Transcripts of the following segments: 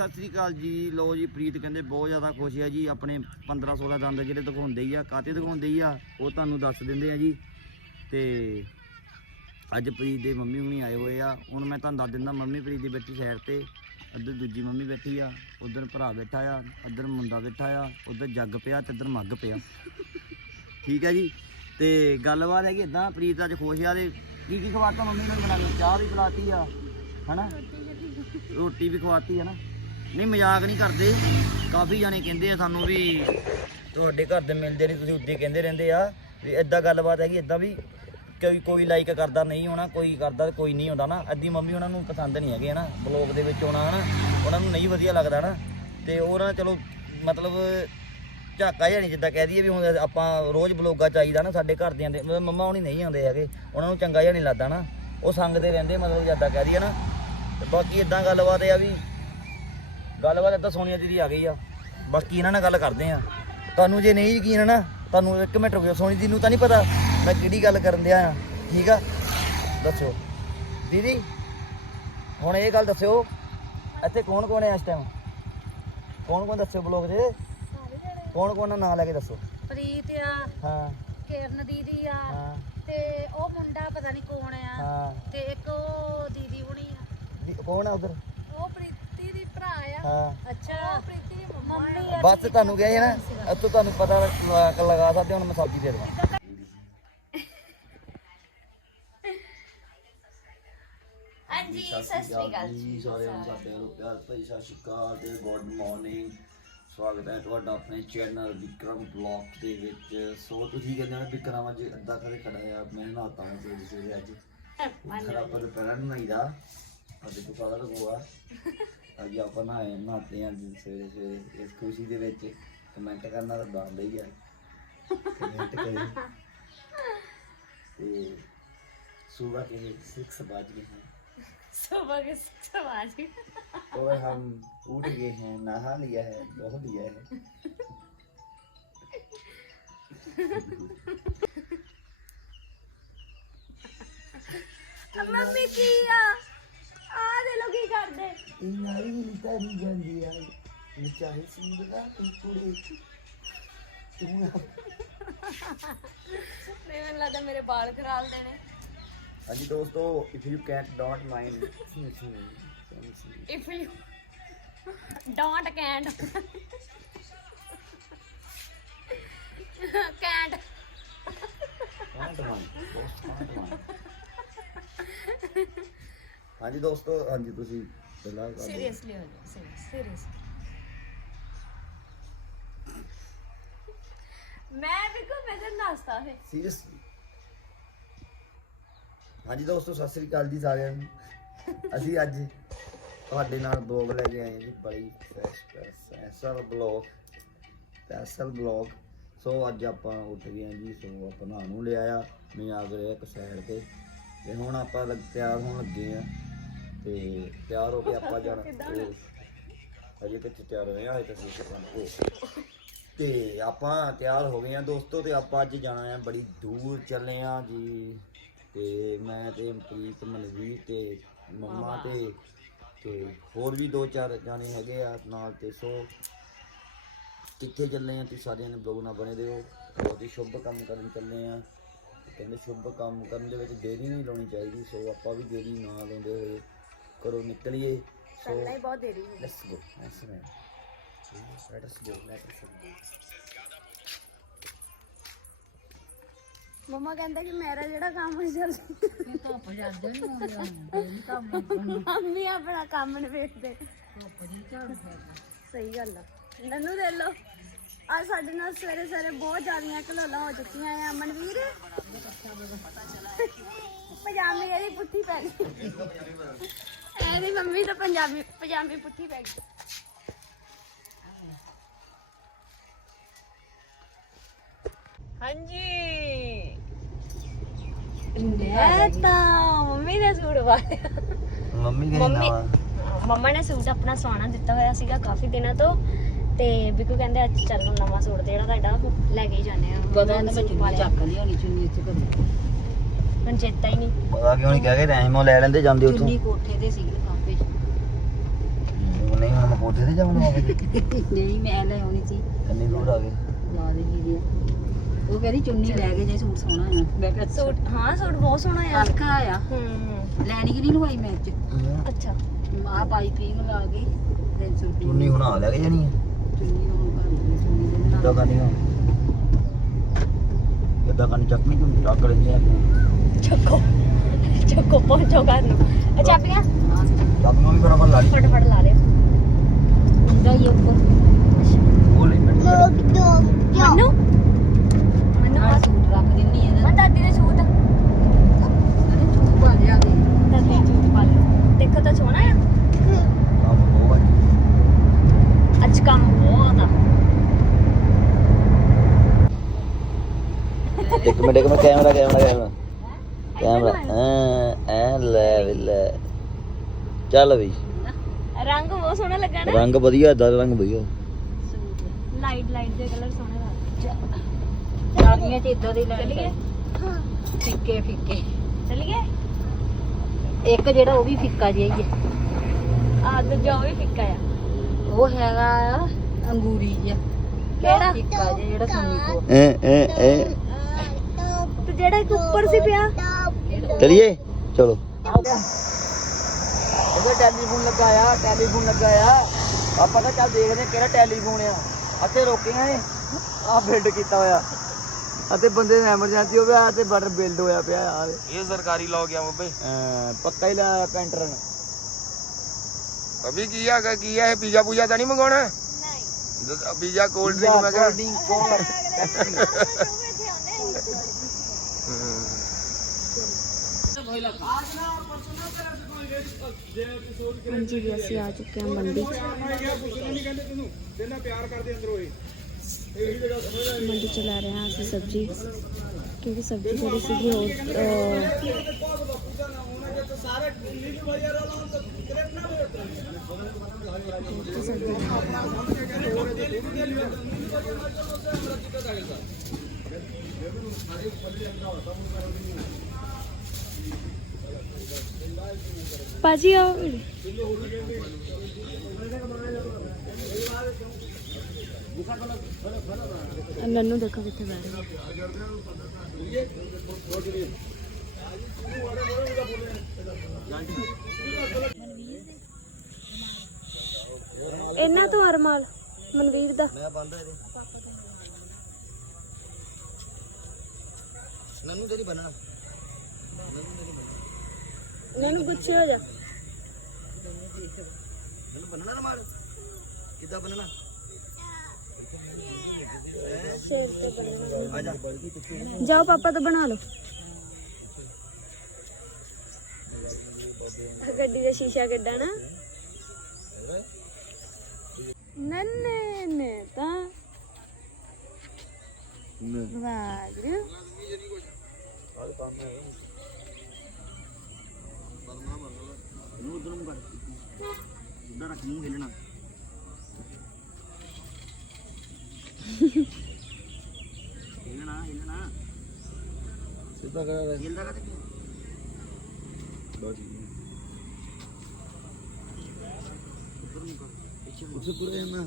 ਸਤਿ ਸ੍ਰੀ ਅਕਾਲ ਜੀ। ਲੋ ਜੀ, ਪ੍ਰੀਤ ਕਹਿੰਦੇ ਬਹੁਤ ਜ਼ਿਆਦਾ ਖੁਸ਼ ਹੈ ਜੀ। ਆਪਣੇ 15 16 ਦੰਦ ਜਿਹੜੇ ਦਿਖਾਉਂਦੇ ਹੀ ਆ। ਕਾਤੇ ਦਿਖਾਉਂਦੇ ਹੀ ਆ? ਉਹ ਤੁਹਾਨੂੰ ਦੱਸ ਦਿੰਦੇ ਆ ਜੀ। ਤੇ ਅੱਜ ਪ੍ਰੀਤ ਦੇ ਮੰਮੀ ਹੁਣੀ ਆਏ ਹੋਏ ਆ। ਹੁਣ ਮੈਂ ਤੁਹਾਨੂੰ ਦੱਸ ਦਿੰਦਾ, ਮੰਮੀ ਪ੍ਰੀਤ ਦੀ ਬੈਠੀ ਸਾਈਡ ਤੇ। ਇੱਧਰ ਦੂਜੀ ਮੰਮੀ ਬੈਠੀ ਆ। ਉਧਰ ਭਰਾ ਬੈਠਾ ਆ। ਇੱਧਰ ਮੁੰਡਾ ਬੈਠਾ ਆ। ਉਧਰ ਜੱਗ ਪਿਆ ਤੇ ਇੱਧਰ ਮੱਗ ਪਿਆ। ਠੀਕ ਹੈ ਜੀ। ਤੇ ਗੱਲਬਾਤ ਹੈ ਕਿ ਇਦਾਂ ਪ੍ਰੀਤ ਅੱਜ ਖੁਸ਼ ਆ ਤੇ ਕੀ ਕੀ ਖਵਾਤਾ ਮੰਮੀ ਨੇ ਬਣਾਈ ਚਾਹ ਵੀ ਪਿਲਾਤੀ ਆ, ਹਨਾ? ਰੋਟੀ ਵੀ ਖਵਾਤੀ ਹੈ ਨਾ? ਨਹੀਂ, ਮਜ਼ਾਕ ਨਹੀਂ ਕਰਦੇ। ਕਾਫੀ ਜਾਣੇ ਕਹਿੰਦੇ ਆ ਸਾਨੂੰ ਵੀ ਤੁਹਾਡੇ ਘਰ ਦੇ ਮਿਲਦੇ ਨਹੀਂ, ਤੁਸੀਂ ਉੱਦੇ ਕਹਿੰਦੇ ਰਹਿੰਦੇ ਆ। ਵੀ ਇਦਾਂ ਗੱਲਬਾਤ ਹੈਗੀ ਇਦਾਂ ਵੀ ਕੋਈ ਕੋਈ ਲਾਈਕ ਕਰਦਾ ਨਹੀਂ ਹੋਣਾ, ਕੋਈ ਕਰਦਾ ਕੋਈ ਨਹੀਂ ਹੁੰਦਾ ਨਾ। ਅੱਧੀ ਮੰਮੀ ਉਹਨਾਂ ਨੂੰ ਪਸੰਦ ਨਹੀਂ ਹੈਗੇ ਹਨਾ ਬਲੌਗ ਦੇ ਵਿੱਚ ਆਉਣਾ ਹਨਾ, ਉਹਨਾਂ ਨੂੰ ਨਹੀਂ ਵਧੀਆ ਲੱਗਦਾ ਨਾ ਤੇ ਉਹ ਨਾ ਚਲੋ, ਮਤਲਬ ਝਾਕਾ ਜਿਹਾ ਨਹੀਂ ਜਿੱਦਾਂ ਕਹਿ ਦਈਏ ਵੀ ਹੁਣ ਆਪਾਂ ਰੋਜ਼ ਬਲੌਗਾ ਚਾਹੀਦਾ ਨਾ ਸਾਡੇ ਘਰਦਿਆਂ ਦੇ, ਮਤਲਬ ਮੰਮਾ ਹੁਣੀ ਨਹੀਂ ਆਉਂਦੇ ਹੈਗੇ, ਉਹਨਾਂ ਨੂੰ ਚੰਗਾ ਜਿਹਾ ਨਹੀਂ ਲੱਗਦਾ ਨਾ ਉਹ ਸੰਗਦੇ ਰਹਿੰਦੇ ਮਤਲਬ ਜਿੱਦਾਂ ਕਹਿ ਦਈਏ ਨਾ। ਤੇ ਬਾਕੀ ਇਦਾਂ ਗੱਲਬਾਤ ਆ ਵੀ ਗੱਲਬਾਤ ਇਦਾਂ ਸੋਨੀਆ ਦੀਦੀ ਆ ਗਈ ਆ। ਬਾਕੀ ਇਹਨਾਂ ਨਾਲ ਗੱਲ ਕਰਦੇ ਆ। ਤੁਹਾਨੂੰ ਜੇ ਨਹੀਂ ਯਕੀਨ ਹੈ ਨਾ ਤੁਹਾਨੂੰ ਇੱਕ ਮਿੰਟ ਰੁਕਿਓ। ਸੋਨੀ ਦੀ ਨੂੰ ਤਾਂ ਨਹੀਂ ਪਤਾ ਮੈਂ ਕਿਹੜੀ ਗੱਲ ਕਰਨ ਦਿਆ ਆ। ਠੀਕ ਆ? ਦੱਸਿਓ ਦੀਦੀ ਹੁਣ ਇਹ ਗੱਲ ਦੱਸਿਓ ਇੱਥੇ ਕੌਣ ਕੌਣ ਹੈ ਇਸ ਟਾਈਮ ਕੌਣ ਕੌਣ ਦੱਸਿਓ ਬਲੌਗ 'ਚ? ਕੌਣ ਕੌਣ ਦਾ ਨਾਂ ਲੈ ਕੇ ਦੱਸੋ। ਪ੍ਰੀਤ ਆ ਹਾਂ। ਕਿਰਨ ਦੀਦੀ ਆ ਹਾਂ। ਤੇ ਉਹ ਮੁੰਡਾ ਪਤਾ ਨਹੀਂ ਕੌਣ ਆ ਹਾਂ। ਤੇ ਇੱਕ ਉਹ ਦੀਦੀ ਹੁਣੀ ਆ। ਦੀ- ਕੌਣ ਆ ਉਧਰ? ਦੀ ਭਰਾ ਆ। ਹਾਂ। ਅੱਛਾ। ਪ੍ਰੀਤੀ ਦੀ ਮੰਮੀ ਆ। ਬਸ ਤੁਹਾਨੂੰ ਕਿਹਾ ਹੈ ਨਾ ਇੱਥੋਂ ਤੁਹਾਨੂੰ ਪਤਾ ਲ- ਲਗਾ ਸਕਦੇ ਹੁਣ ਮੈਂ ਸਬਜ਼ੀ ਦੇ ਦੇਵਾਂ। ਹਾਂਜੀ ਸਤਿ ਸ਼੍ਰੀ ਅਕਾਲ ਜੀ ਸਾਰਿਆਂ ਨੂੰ ਸਾਡੇ ਵੱਲੋਂ ਪਿਆਰ ਭਰੀ ਸਤਿ ਸ਼੍ਰੀ ਅਕਾਲ ਤੇ ਗੁੱਡ ਮਾਰਨਿੰਗ ਸਵਾਗਤ ਹੈ ਤੁਹਾਡਾ ਆਪਣੇ ਚੈਨਲ ਵਿਕਰਮ ਬਲੌਗ ਦੇ ਵਿੱਚ। ਸੋ ਤੁਸੀਂ ਕਹਿੰਦੇ ਹੋ ਵਿਕਰਮ ਅੱਜ ਅੱਧਾ ਕਦੇ ਖੜਾ ਆ ਮੈਂ ਨਹਾਤਾ ਹਾਂ ਸਵੇਰੇ ਸਵੇਰੇ ਅੱਜ। ਖੜਾ ਪਰ ਪਹਿਲਾਂ ਨਹਾਈਦਾ ਅੱਜ ਤੋਂ ਸਾਰਾ ਲਗੋਆ ਅੱਜ ਆਪਾਂ ਨਹਾਏ ਨਹਾਤੇ ਹਾਂ ਜੀ ਸਵੇਰੇ ਸਵੇਰੇ ਇਸ ਖੁਸ਼ੀ ਦੇ ਵਿੱਚ ਕਮੈਂਟ ਕਰਨਾ ਤਾਂ ਬੰਦ ਹੀ ਆ ਕਮੈਂਟ ਕਰੀ ਤੇ सुबह के सिक्स बज गए हैं ਸੁਬਹ ਕੇ ਸਵਾਜ और हम उठ गए हैं नहा लिया है धो लिया है ਮੰਮੀ ਕੀ ਆ ਦੇ ਲੋ ਕੀ ਕਰਦੇ। ਇਹ ਨਾਲੀ ਵੀ ਨਿਕਾਲੀ ਜਾਂਦੀ ਆ। ਵਿਚਾਰੇ ਸਿੰਘ ਦਾ ਤੂੰ ਕੁੜੀ। ਤੂੰ ਮੈਨੂੰ ਲੱਗਦਾ ਮੇਰੇ ਵਾਲ ਖਰਾਬ ਦੇ ਨੇ। ਹਾਂਜੀ ਦੋਸਤੋ if you can don't mind if you don't can't can't can't mind ਹਾਂਜੀ ਦੋਸਤੋ ਹਾਂਜੀ ਤੁਸੀਂ ਪਹਿਲਾਂ ਕਰ ਸੀਰੀਅਸਲੀ ਹੋ ਜਾ ਸੀਰੀਅਸ ਮੈਂ ਵੀ ਕੋ ਮੈਂ ਤਾਂ ਨਾਸਤਾ ਹੈ। ਸੀਰੀਅਸਲੀ ਹਾਂਜੀ ਦੋਸਤੋ ਸਤਿ ਸ੍ਰੀ ਅਕਾਲ ਜੀ ਸਾਰਿਆਂ ਨੂੰ। ਅਸੀਂ ਅੱਜ ਤੁਹਾਡੇ ਨਾਲ ਬਲੌਗ ਲੈ ਕੇ ਆਏ ਹਾਂ ਜੀ ਬੜੀ special blog special blog so ਅੱਜ ਆਪਾਂ ਉੱਠ ਗਏ ਹਾਂ ਜੀ ਸੋ ਆਪਾਂ ਨਹਾ ਨੂੰ ਲਿਆ ਆ ਮੈਂ ਆ ਗਿਆ ਇੱਕ ਸਾਈਡ ਤੇ ਤੇ ਹੁਣ ਆਪਾਂ ਲੱਗ ਤਿਆਰ ਹੋਣ ਲੱਗੇ ਆ ਤੇ ਤਿਆਰ ਹੋ ਕੇ ਆਪਾਂ ਜਾਣਾ। ਉਹ ਅਜੇ ਕਿੱਥੇ ਤਿਆਰ ਹੋਏ ਆ ਹਜੇ ਤੱਕ ਤੇ ਆਪਾਂ ਤਿਆਰ ਹੋ ਗਏ ਆ ਦੋਸਤੋ ਤੇ ਆਪਾਂ ਅੱਜ ਜਾਣਾ ਆ ਬੜੀ ਦੂਰ ਚੱਲੇ ਆ ਜੀ। ਤੇ ਮੈਂ ਤੇ ਪ੍ਰੀਤ ਮਨਵੀਰ ਤੇ ਮੰਮਾ ਤੇ ਤੇ ਹੋਰ ਵੀ ਦੋ ਚਾਰ ਜਾਣੇ ਹੈਗੇ ਆ ਨਾਲ ਤੇ ਸੋ। ਕਿੱਥੇ ਚੱਲੇ ਆ ਤੁਸੀਂ ਸਾਰਿਆਂ ਨੇ ਬਲੌਗ ਨਾਲ ਬਣੇ ਦਿਓ ਬਹੁਤ ਹੀ ਸ਼ੁਭ ਕੰਮ ਕਰਨ ਚੱਲੇ ਆ ਕਹਿੰਦੇ ਸ਼ੁਭ ਕੰਮ ਕਰਨ ਦੇ ਵਿੱਚ ਦੇਰੀ ਨਹੀਂ ਲਾਉਣੀ ਚਾਹੀਦੀ ਸੋ ਆਪਾਂ ਵੀ ਦੇਰੀ ਨਾ ਲਾਉਂਦੇ ਹੋਏ ਕਰੋ ਨਿਕਲੀਏ। ਸੋ ਪਹਿਲਾਂ ਹੀ ਬਹੁਤ ਦੇਰੀ ਹੋ ਲੈਟਸ ਗੋ ਐਸ ਮੈਂ ਲੈਟਸ ਗੋ ਲੈਟਸ ਗੋ ਮਮਾ ਕਹਿੰਦਾ ਕਿ ਮੇਰਾ ਜਿਹੜਾ ਕੰਮ ਨਹੀਂ ਚੱਲਦਾ ਧੁੱਪ ਜਾਂਦੇ ਨਹੀਂ ਆਉਂਦੇ ਨਹੀਂ ਕੰਮ ਮੰਮੀ ਆਪਣਾ ਕੰਮ ਨਹੀਂ ਵੇਖਦੇ। ਧੁੱਪ ਦੀ ਝਾੜੂ ਸਹੀ ਗੱਲ ਆ। ਨੰਨੂ ਦੇ ਲੋ ਆ ਸਾਡੇ ਨਾਲ ਸਵੇਰੇ ਸਵੇਰੇ ਬਹੁਤ ਜ਼ਿਆਦੀਆਂ ਘਲੋਲਾਂ ਹੋ ਚੁੱਕੀਆਂ ਆ ਮਨਵੀਰ। ਪਜਾਮੀ ਇਹਦੀ ਪੁੱਠੀ ਪੈ ਗਈ ਇਹਦੀ ਮੰਮੀ ਤਾਂ ਪੰਜਾਬੀ ਪਜਾਮੀ ਪੁੱਠੀ ਪੈ ਗਈ। ਹਾਂਜੀ। ਇਹ ਤਾਂ ਮੰਮੀ ਨੇ ਸੂਟ ਪਾਇਆ ਮੰਮੀ ਮੰਮੀ ਮੰਮਾ ਨੇ ਸੂਟ ਆਪਣਾ ਸਵਾਣਾ ਦਿੱਤਾ ਹੋਇਆ ਸੀਗਾ ਕਾਫੀ ਦਿਨਾਂ ਤੋਂ। ਤੇ ਬਿੱਕੂ ਕਹਿੰਦੇ ਅੱਜ ਚੱਲ ਹੁਣ ਨਵਾਂ ਸੂਟ ਜਿਹੜਾ ਤੁਹਾਡਾ ਲੈ ਕੇ ਹੀ ਜਾਂਦੇ ਆ। ਪਤਾ ਨਹੀਂ ਮੈਂ ਚੁੰਨੀ ਚੱਕ ਲਈ ਹੋਣੀ ਚੁੰਨੀ ਇੱਥੇ ਕਰੀ ਹੁਣ ਚੇਤਾ ਹੀ ਨਹੀਂ। ਪਤਾ ਕਿਉਂ ਨਹੀਂ ਕਹਿ ਕੇ ਰਹਿਮੋ ਲੈ ਲੈਂਦੇ ਜਾਂਦੇ ਉੱਥੋਂ। ਚੁੰਨੀ ਕੋਠੇ ਤੇ ਸੀ ਲਿਫਾਫੇ 'ਚ ਨਹੀਂ ਹੁਣ ਕੋਠੇ ਤੇ ਜਾਵਣ ਵਾਪਸ ਨਹੀਂ ਮੈਂ ਲੈ ਆਉਣੀ ਸੀ। ਕੰਨੀ ਦੂਰ ਆ ਗਏ। ਯਾਦ ਹੀ ਨਹੀਂ ਉਹ ਕਹਿੰਦੀ ਚੁੰਨੀ ਲੈ ਕੇ ਜੇ ਸੂਟ ਸੋਹਣਾ ਆ। ਮੈਂ ਕਿਹਾ ਸੂਟ ਹਾਂ ਸੂਟ ਬਹੁਤ ਸੋਹਣਾ ਆ। ਹਲਕਾ ਆ। ਹੂੰ। ਲੈਣੀ ਕਿ ਨਹੀਂ ਲਵਾਈ ਮੈਂ ਚ ਅੱਛਾ। ਆ ਪਾਈਪਿੰਗ ਲਾ ਕੇ 300 ਰੁਪਏ ਚੁੰਨੀ ਹੁਣ ਆ ਲੈ ਕੇ ਜਾਣੀ ਹੈ ਚੁੰਨੀ ਉਹ ਕਰ ਲਈ, ਚੁੰਨੀ ਦੇ ਨਾਲ। ਕਿੱਦਾਂ ਕਰਨੀ ਹੁਣ ਕਿੱਦਾਂ ਕਰਨੀ ਚੱਕਣੀ ਤੂੰ ਚੱਕ ਲੈਂਦੇ ਆ। ਚੱਕੋ ਚੱਕੋ ਪਹੁੰਚੋ ਘਰ ਨੂੰ ਇਹ ਚਾਬੀਆਂ ਹਾਂ, ਚੱਕਣਾ ਵੀ ਬਰਾਬਰ ਲਾ ਲਈ ਫਟਾਫਟ ਲਾ ਲਿਓ ਹੁੰਦਾ ਹੀ ਉੱਪਰ ਉਹ ਲੈ ਮੈਂ ਮੈਨੂੰ ਮੈਨੂੰ ਨਾਲ ਸੂਟ ਰੱਖ ਦਿੰਨੀ ਇਹਦਾ ਮੈਂ ਦਾਦੀ ਦੇ ਸੂਟ ਅਰੇ ਸੂਟ ਪਾ ਲਿਆ ਦੇ ਦਾਦੀ ਦੇ ਸੂਟ ਪਾ ਲਿਓ ਦੇਖੋ ਤਾਂ ਸੋਹਣਾ ਆ ਕੰਮ ਬਹੁਤ ਆ ਅੱਜ ਕੰਮ ਬਹੁਤ ਆ ਇੱਕ ਮਿੰਟ ਇੱਕ minute camera camera camera camera ਐ ਐ ਲੈ ਵੀ ਲੈ। ਚੱਲ ਬਈ ਰੰਗ ਬਹੁਤ ਸੋਹਣਾ ਲੱਗਾ ਨਾ। ਰੰਗ ਵਧੀਆ ਦਾ ਰੰਗ ਵਧੀਆ। ਲਾਈਟ ਲਾਈਟ ਦੇ ਕਲਰ ਸੋਹਣੇ ਲੱਗਦੇ। ਚਾਬੀਆਂ ਚ ਇਦਾਂ ਦੇ ਚਲੀਏ? ਫਿੱਕੇ ਫਿੱਕੇ। ਚਲੀਏ? ਇੱਕ ਜਿਹੜਾ ਉਹ ਵੀ ਫਿੱਕਾ ਜਿਹਾ ਹੀ ਹੈ। ਆ ਦੂਜਾ ਉਹ ਵੀ ਫਿੱਕਾ ਆ। ਉਹ ਹੈਗਾ ਅੰਗੂਰੀ ਜਿਹਾ। ਕਿਹੜਾ? ਫਿੱਕਾ ਜਿਹਾ ਜਿਹੜਾ ਸੋਨੀ ਕੋ ਐ ਐ ਐ। ਤੇ ਜਿਹੜਾ ਇੱਕ ਉੱਪਰ ਸੀ ਪਿਆ? ਚਲਿਏ? ਚਲੋ। ਇਹਦਾ ਟੈਲੀਫੋਨ ਲੱਗਾ ਆ ਟੈਲੀਫੋਨ ਲੱਗਾ ਆ ਆਪਾਂ ਤਾਂ ਚੱਲ ਦੇਖਦੇ ਹਾਂ ਕਿਹੜਾ ਟੈਲੀਫੋਨ ਆ। ਅਤੇ ਰੋਕੀਆਂ ਨੇ। ਆ ਬਿਲਡ ਕੀਤਾ ਹੋਇਆ। ਅਤੇ ਬੰਦੇ ਨੂੰ ਐਮਰਜੈਂਸੀ ਹੋਵੇ ਆ ਤੇ ਬਟਰ ਬਿਲਡ ਹੋਇਆ ਪਿਆ ਯਾਰ ਇਹ ਸਰਕਾਰੀ ਲੋਕ ਆ ਬੱਬੇ। ਪੱਕਾ ਹੀ ਲਾਇਆ ਪੈਂਟਰ ਨੇ। ਅਭੀ ਕੀ ਆ ਕੀ ਆ ਇਹ ਪੀਜ਼ਾ ਪੂਜਾ ਤਾਂ ਨਹੀਂ ਮੰਗਾਉਣਾ ਨਹੀਂ। ਪੀਜ਼ਾ ਕੋਲਡ ਡਰਿੰਕ ਮੈਂ ਕਿਹਾ। ਹਾਂਜੀ ਜੀ ਅਸੀਂ ਆ ਚੁੱਕੇ ਹਾਂ ਮੰਡੀ ਮੰਡੀ ਚ ਲੈ ਰਹੇ ਹਾਂ ਅਸੀਂ ਸਬਜ਼ੀ ਕਿਉਂਕਿ ਸਬਜ਼ੀ ਥੋੜੀ ਸੀਗੀ ਹੋਰ ਅਹ, ਹੋਰ ਸਬਜ਼ੀ ਭਾਜੀ, ਆਓ ਨੰਨੂ ਦੇਖੋ ਕਿੱਥੇ ਬੈਠ। ਗਿਆ ਇਹਨਾਂ ਤੋਂ ਹਰਮਾਲ ਮਨਵੀਰ ਦਾ। ਮੈਂ ਬੰਦ ਇਹਦੇ। ਨੰਨੂ ਤੇਰੀ ਬੰਨਣਾ ਨੰਨੂ ਗੁੱਛੇ ਹੋ ਜਾ। ਮੈਨੂੰ ਬੰਨਣਾ ਨਾ ਮਾਰ। ਕਿੱਦਾਂ ਬੰਨਣਾ? ਸਿਰ ਤੇ ਬੰਨ੍ਹਣਾ। ਆ ਜਾ। ਜਾਓ ਪਾਪਾ ਤਾਂ ਬਣਾ ਲਓ। ਗੱਡੀ ਦਾ ਸ਼ੀਸ਼ਾ ਕੱਢਣਾ ਨੰਨੇ ਨੇ ਤਾਂ। ਵਾਗਰੂ ਇਹਨੂੰ ਉਧਰ ਨੂੰ ਕਰ ਉਧਰ ਰੱਖ ਨਹੀਂ ਹਿੱਲਣਾ ਹਿੱਲਣਾ ਹਿੱਲਣਾ ਸਿੱਧਾ ਕਰ ਹਿੱਲਦਾ ਕਾ ਤੇ ਉਸੇ ਪੂਰੇ ਨਾ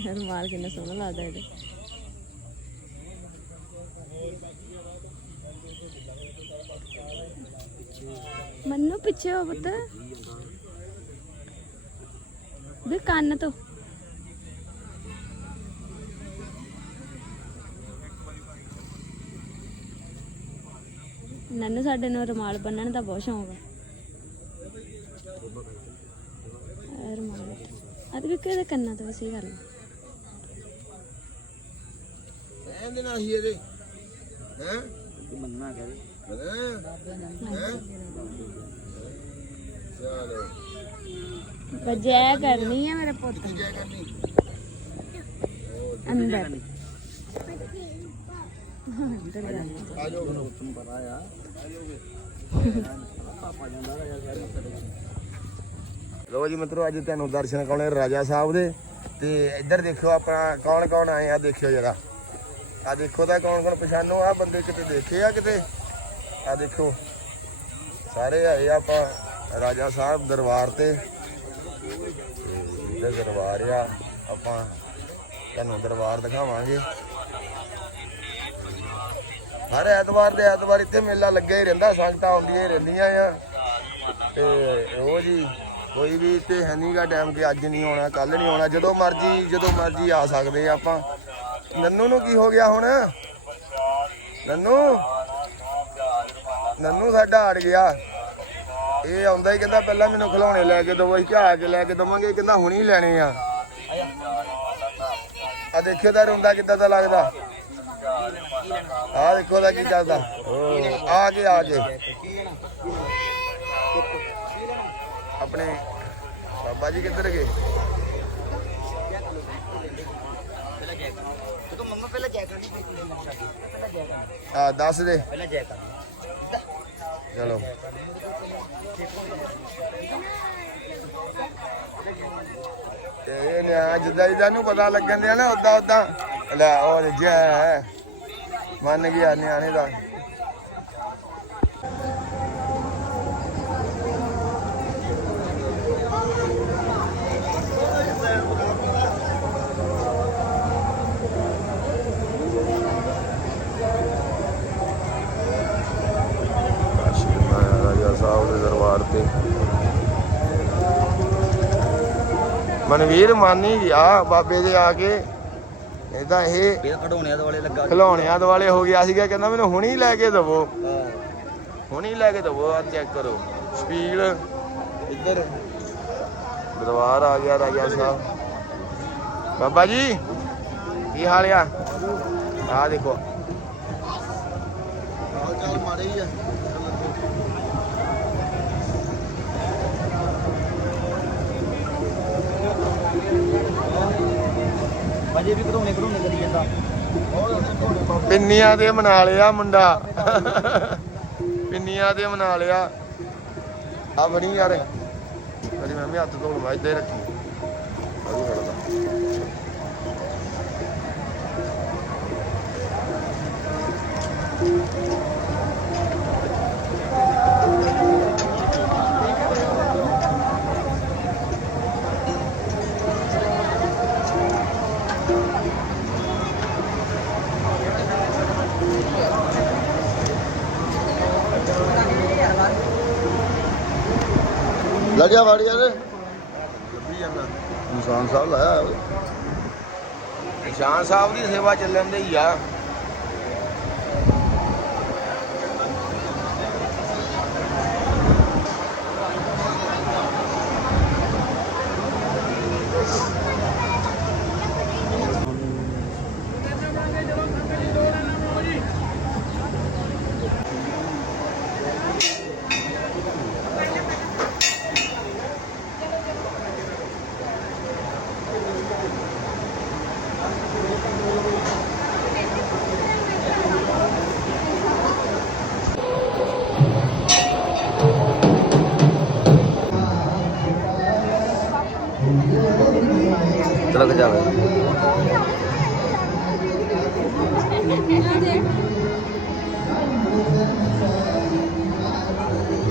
ਹਰਮਾਲ ਕਿੰਨਾ ਸੋਹਣਾ ਲੱਗਦਾ ਇਹਦੇ ਪਿੱਛੇ ਹੋ ਪੁੱਤ। ਵੀ ਕੰਨ ਤੋਂ। ਨੰਨੂ ਸਾਡੇ ਨੂੰ ਰੁਮਾਲ ਬੰਨਣ ਦਾ ਬਹੁਤ ਸ਼ੌਂਕ ਇਹ ਰੁਮਾਲ। ਅੱਜ ਵੀ ਕਿਹਦੇ ਕੰਨਾਂ ਤੋਂ ਸਹੀ ਗੱਲ ਆ। ਇਹਦੇ ਨਾਲ ਹੀ ਇਹਦੇ। ਹੈ? ਮੰਨਣਾ ਕਰੇ ਚਲੋ ਵਜੈ ਕਰਨੀ ਹੈ ਮੇਰੇ ਪੁੱਤ। ਅੰਦਰ। ਲੋ ਜੀ। ਮਿੱਤਰੋ, ਅੱਜ ਤੁਹਾਨੂੰ ਦਰਸ਼ਨ ਕਰਾਉਣੇ ਰਾਜਾ ਸਾਹਿਬ ਦੇ। ਤੇ ਇੱਧਰ ਦੇਖਿਓ ਆਪਣਾ ਕੌਣ ਕੌਣ ਆਏ ਆ, ਦੇਖਿਓ ਜਰਾ। ਆ ਦੇਖੋ ਤਾਂ ਕੌਣ ਕੌਣ ਪਛਾਣੋ ਆ ਬੰਦੇ ਕਿਤੇ ਦੇਖੇ ਆ ਕਿਤੇ? ਆ ਦੇਖੋ। ਸਾਰੇ ਆਏ ਆ ਆਪਾਂ। ਰਾਜਾ ਸਾਹਿਬ ਦਰਬਾਰ ਤੇ। ਤੇ ਦਰਬਾਰ ਆ, ਆਪਾਂ ਤੁਹਾਨੂੰ ਦਰਬਾਰ ਦਿਖਾਵਾਂਗੇ। ਹਰ ਐਤਵਾਰ ਤੇ ਐਤਵਾਰ ਇੱਥੇ ਮੇਲਾ ਲੱਗਿਆ ਹੀ ਰਹਿੰਦਾ, ਸੰਗਤਾਂ ਆਉਂਦੀਆਂ ਹੀ ਰਹਿੰਦੀਆਂ ਆ। ਤੇ ਉਹ ਜੀ, ਕੋਈ ਵੀ ਤੇ ਹੈ ਨਹੀਂਗਾ ਟਾਈਮ ਕਿ ਅੱਜ ਨਹੀਂ ਆਉਣਾ ਕੱਲ ਨਹੀਂ ਆਉਣਾ, ਜਦੋਂ ਮਰਜ਼ੀ ਜਦੋਂ ਮਰਜ਼ੀ ਆ ਸਕਦੇ ਆ ਆਪਾਂ। ਨੰਨੂ ਨੂੰ ਕੀ ਹੋ ਗਿਆ ਹੁਣ? ਨੰਨੂ? ਨੰਨੂ ਸਾਡਾ ਅੜ ਗਿਆ। ਇਹ ਆਉਂਦਾ ਹੀ ਕਹਿੰਦਾ ਪਹਿਲਾਂ ਮੈਨੂੰ ਖਿਡੌਣੇ ਲੈ ਕੇ ਦਿਓ ਅਸੀਂ ਆ ਕੇ ਲੈ ਕੇ ਦਵਾਂਗੇ ਕਹਿੰਦਾ ਹੁਣੀ ਲੈਣੇ ਆ। ਆ ਦੇਖਿਓ ਤਾਂ ਰੋਂਦਾ ਕਿੱਦਾਂ ਦਾ ਲੱਗਦਾ। ਆ ਦੇਖੋ ਦਾ ਕੀ ਕਰਦਾ। ਆ ਕੇ ਆ ਕੇ। ਆਪਣੇ ਬਾਬਾ ਜੀ ਕਿੱਧਰ ਗਏ? ਤੂੰ ਮੰਮਾ ਪਹਿਲਾਂ ਜੈਕਟ ਆ ਦੱਸ ਦੇ। ਪਹਿਲਾਂ ਜੈਕਟ ਚਲੋ। ਤੇ ਇਹ ਨਿਆ, ਜਿੱਦਾਂ ਜਿੱਦਾਂ ਨੂੰ ਪਤਾ ਲੱਗਣ ਦਿਆ ਨਾ ਉਦਾਂ ਉਦਾਂ ਲੈ, ਉਹ ਜੈ, ਮੰਨ ਗਿਆ ਨਿਆਣੇ ਦਾ। ਤੇ। ਮਨਵੀਰ ਮਾਨੀ ਗਿਆ ਬਾਬੇ ਦੇ ਆ ਕੇ ਇਹ ਤਾਂ ਇਹ ਖਡੋਣਿਆਂ ਦੇ ਵਾਲੇ ਲੱਗਾ ਦੁਆਲੇ ਹੋ ਗਿਆ ਸੀਗਾ ਕਹਿੰਦਾ ਮੈਨੂੰ ਹੁਣੀ ਲੈ ਕੇ ਦਵੋ। ਹੁਣੀ ਲੈ ਕੇ ਦਵੋ ਆ ਚੈੱਕ ਕਰੋ। ਸਪੀਡ। ਇੱਧਰ। ਦਰਬਾਰ ਆ ਗਿਆ ਰਾਜਾ ਸਾਹਿਬ। ਬਾਬਾ ਜੀ ਕੀ ਹਾਲ ਆ? ਆ ਦੇਖੋ ਹਾਲ ਚਾਲ ਮਾੜੇ ਹੀ ਆ ਅਜੇ ਵੀ ਖਡੋਣੇ ਖਡੋਣੇ ਕਰੀ ਜਾਂਦਾ। ਪਿੰਨੀਆਂ ਦੇ ਮਨਾ ਲਿਆ ਮੁੰਡਾ। ਪਿੰਨੀਆਂ ਦੇ ਮਨਾ ਲਿਆ। ਆ ਬਣੀ ਯਾਰ। ਅਰੇ ਮੈਂ ਵੀ ਹੱਥ ਧੋਣ ਵਾਜਦੇ ਰੱਖੀ। ਲੱਗਿਆ ਵਾੜ ਯਾਰ ਲੱਭੀ ਜਾਂਦਾ ਨਿਸ਼ਾਨ ਸਾਹਿਬ ਲਾਇਆ ਨਿਸ਼ਾਨ ਸਾਹਿਬ ਦੀ ਸੇਵਾ ਚੱਲਣ ਦੇ ਹੀ ਆ। ਚਲੋ ਕੇ ਜਾਵੇ।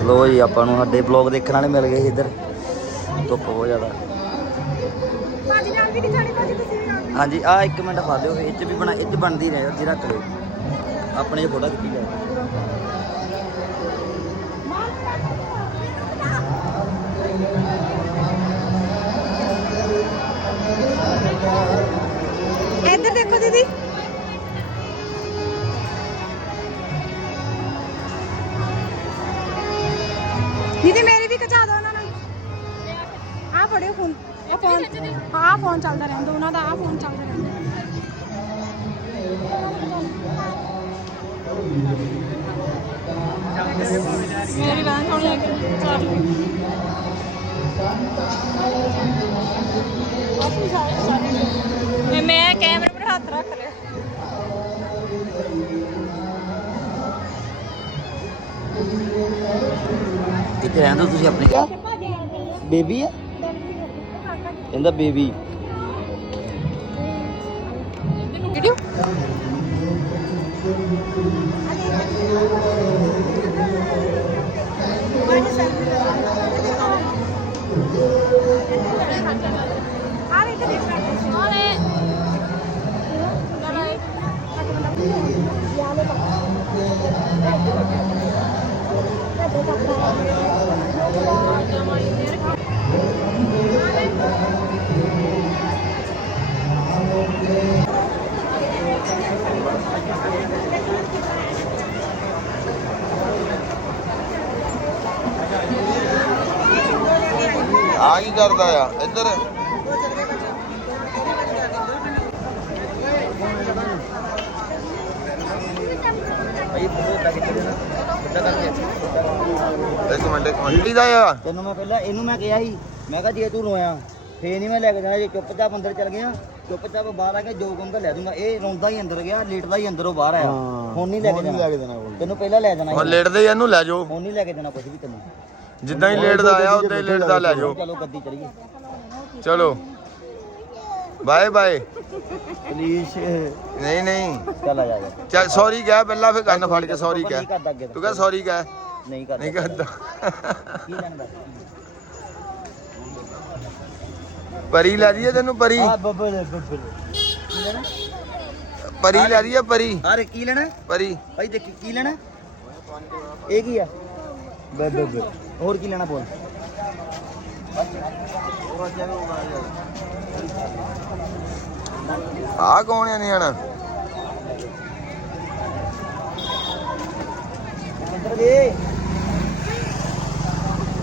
ਲੋ ਜੀ ਆਪਾਂ ਨੂੰ ਸਾਡੇ ਬਲੌਗ ਦੇਖਣ ਵਾਲੇ ਮਿਲ ਗਏ ਇੱਧਰ। ਧੁੱਪ ਬਹੁਤ ਜ਼ਿਆਦਾ। ਹਾਂਜੀ ਆ ਇੱਕ ਮਿੰਟ ਖਾ ਲਿਓ ਇਹ ਚ ਵੀ ਬਣਾ ਇਹ ਚ ਬਣਦੀ ਰਹੇ ਜੀ ਰੱਖ ਲਿਓ ਆਪਣੇ ਫੋਟੋ ਖਿੱਚੀ ਜਾਓ। ਦੇਖੋ ਦੀਦੀ। ਦੀਦੀ, ਮੇਰੀ ਵੀ ਖਚਾ ਦਿਓ ਉਹਨਾਂ ਨਾਲ। ਆਹ ਫੜਿਓ ਫੋਨ। ਇਹ ਫੋਨ। ਆਹ ਫੋਨ ਚੱਲਦਾ ਰਹਿੰਦਾ, ਉਹਨਾਂ ਦਾ ਆਹ ਫੋਨ ਚੱਲਦਾ ਰਹਿੰਦਾ। ਮੇਰੀ ਬਾਤ ਸੋਹਣੀ ਲੱਗੀ ਚੱਲ ਮੈਂ ਮੈਂ ਕੈਮਰੇ ਹੱਥ ਰੱਖ ਲਿਆ ਕਿੱਥੇ ਰਹਿੰਦੇ ਹੋ ਤੁਸੀਂ ਆਪਣੇ? ਬੇਬੀ ਆ? ਕਹਿੰਦਾ ਬੇਬੀ। ਵੀਡੀਓ। ਆ ਵੀ ਤੇ ਦੇਖ ਸਕਦੇ ਆ ਕੀ ਕਰਦਾ ਆ ਇੱਧਰ ਭਾਈ ਫੋਟੋ ਲੱਗ ਚੱਲੇ ਨਾ ਕਿੱਦਾਂ ਕਰਕੇ ਇੱਕ ਮਿੰਟ ਇੱਕ ਮਿੰਟ ਕੀ ਦਾ ਆ। ਤੈਨੂੰ ਮੈਂ ਪਹਿਲਾਂ ਇਹਨੂੰ ਮੈਂ ਕਿਹਾ ਸੀ ਮੈਂ ਕਿਹਾ ਜੇ ਤੂੰ ਰੋਇਆ ਫੇਰ ਨਹੀਂ ਮੈਂ ਲੈ ਕੇ ਜਾਣਾ ਜੇ ਚੁੱਪਚਾਪ ਅੰਦਰ ਚਲ ਗਿਆ ਚੁੱਪਚਾਪ ਬਾਹਰ ਆ ਕੇ ਜੋ ਕੰਮ ਤਾਂ ਲੈ ਦੂੰਗਾ ਇਹ ਰੋਂਦਾ ਹੀ ਅੰਦਰ ਗਿਆ ਲੇਟਦਾ ਹੀ ਅੰਦਰੋਂ ਬਾਹਰ ਆਇਆ। ਹੁਣ ਨਹੀਂ ਲੈ ਕੇ ਜਾਣਾ। ਤੈਨੂੰ ਪਹਿਲਾਂ ਲੈ ਜਾਣਾ ਹੁਣ। ਲੇਟਦੇ ਇਹਨੂੰ ਲੈ ਜਾਓ। ਹੁਣ ਨਹੀਂ ਲੈ ਕੇ ਜਾਣਾ ਕੁਝ ਵੀ ਤੈਨੂੰ। ਜਿੱਦਾਂ ਹੀ ਲੇਟਦਾ ਆਇਆ ਉਦਾਂ ਹੀ ਲੇਟਦਾ ਲੈ ਜਾਓ। ਚਲੋ ਗੱਡੀ ਚਲੀਏ। ਚਲੋ। Bye bye. ਪਲੀਜ਼ ਨਹੀਂ ਨਹੀਂ। ਚੱਲ ਆ ਜਾ। ਚੱਲ ਸੌਰੀ ਕਹਿ ਪਹਿਲਾਂ ਫਿਰ ਕੰਨ ਫੜ ਕੇ ਸੌਰੀ ਕਹਿ। ਤੂੰ ਕਹਿ ਸੌਰੀ ਕਹਿ। ਨਹੀਂ ਕਰਦਾ। ਨਹੀਂ ਕਰਦਾ। ਕੀ ਲੈਣਾ ਦੱਸ ਪਰੀ ਲੈ ਦਈਏ ਤੈਨੂੰ ਪਰੀ? ਆ ਬੱਬਲ ਬੱਬਲ। ਕੀ ਲੈਣਾ? ਪਰੀ ਲੈ ਦਈਏ ਪਰੀ। ਅਰੇ ਕੀ ਲੈਣਾ? ਪਰੀ। ਭਾਈ ਦੇਖ ਕੀ ਲੈਣਾ? ਇਹ ਕੀ ਆ? ਬੱਬ ਬੱਬ ਹੋਰ ਕੀ ਲੈਣਾ ਬੋਲ। ਆ ਕੌਣ ਆ ਨਿਆਣਾ? ਦੇ